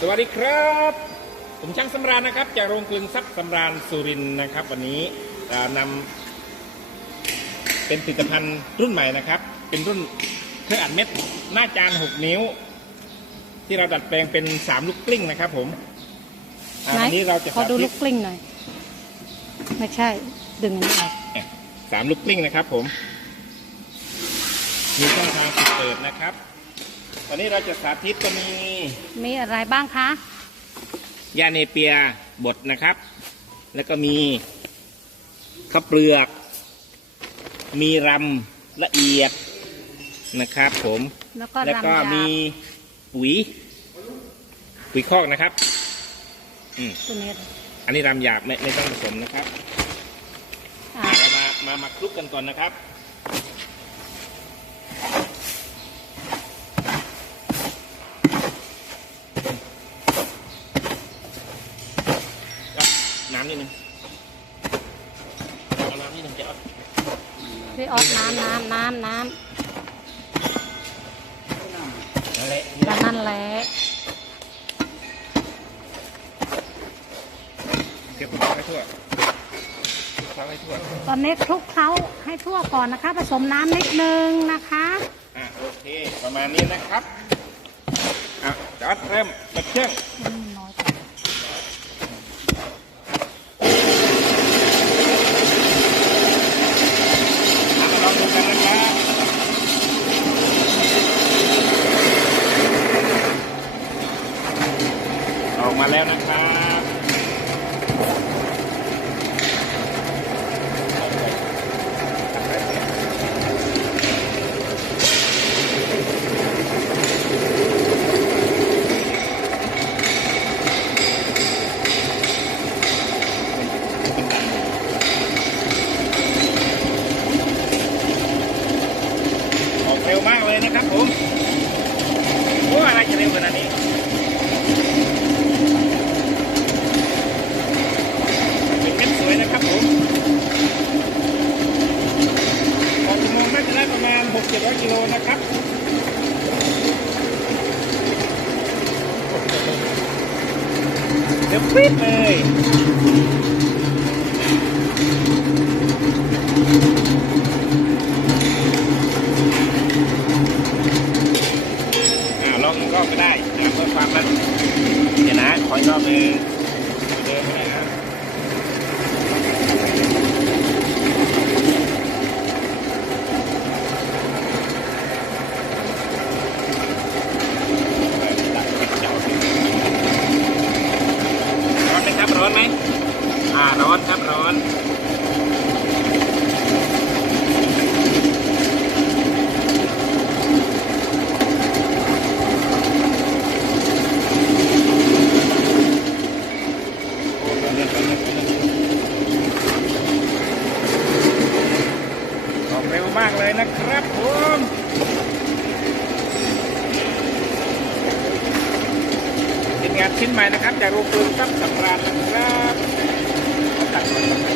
สวัสดีครับ ผมช่างสำราญนะครับ จากโรงกลึงทรัพย์สำราญสุรินทร์นะครับ วันนี้เอ่อนำเป็นผลิตภัณฑ์รุ่นใหม่นะครับ เป็นรุ่นเครื่องอัดเม็ดหน้าจาน 6 นิ้ว ที่เราดัดแปลงเป็น 3 ลูกกลิ้งนะครับผมอ่าไหนวันนี้เราจะขอดูสาธิลูตกกลิ้งหน่อย ไม่ใช่ ดึงอันนี้ออกอะสามลูกกลิ้งนะครับผม มีช่องทางปิดเปิดนะครับ วันนี้เราจะสาธิตก็มีมีอะไรบ้างคะยาเนเปียบดนะครับ แล้วก็มีข้าวเปลือก มีรำละเอียดนะครับผมแล้วก็แล้วก็รำยามีปุ๋ย ปุ๋ยคอกนะครับอืมตัวนี้อันนี้รำหยาบไม่ไม่ต้องผสมนะครับอ่าอะเรามามามาคลุกกันก่อนนะครับ ก็น้ำนิดนึงเอา น้ำนิดนึงจะเอาพี่ออสน้ำน้ำน้ำน้นั่นแหละำแล้วนั่นแหละเก็บข้าให้ทั่วข้าให้ทั่วตอนนี้คลุกเคล้าให้ทั่วก่อนนะคะ ผสมน้ำนิดนึงนะคะ อะโอเค ประมาณนี้นะครับ อะจอดเริ่มเปิดเครื่อง อืมน้อยไป เอามาลองดูกันนะครับออกมา แล้วนะครับออกเร็วมากเลยนะครับผมโอ้อะไรจะเร็วขนาดนี้ เป็นเม็ดสวยนะครับผมออกชั่วโมงน่าจะได้ประมาณ 6-700กิโลนะครับ เดี๋ยวปิดเลยลองกรอบก็ได้อ่าเพื่อความมันเดี๋ยวนะขออีกรอบหนึงเดินไม่ได้นะ ร้อนไหมครับ ร้อนไหมอ่า ร้อนครับ ร้อน โอ้ร้อนเลือดร้อนเลือดร้อนเลือดออกเร็วมากเลยนะครับผมเป็นงาน ชิ้นใหม่นะครับ จากโรงกลึงทรัพย์สำราญนะครับตัดก่อนจะตัด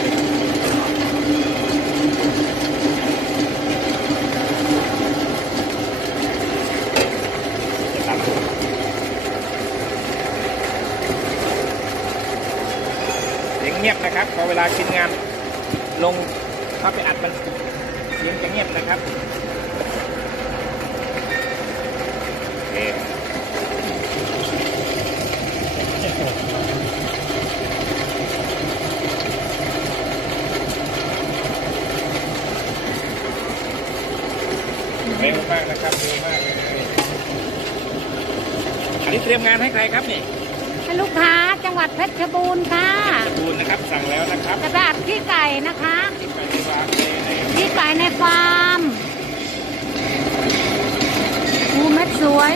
เงเงียบนะครับพอเวลาชิ้นงานลงเข้าไปอัดมันเสียงจะเงียบนะครับ เร็วมากนะครับเร็วมากเลยอันนี้เตรียมงานให้ใครครับนี่ให้ลูกค้าจังหวัดเพชรบูรณ์ค่ะบูนนะครับสั่งแล้วนะครับจะไปอัดขี้ไก่นะคะติดไปที่ร้านในในขี้ไก่ในฟาร์มอูเม็ดสวย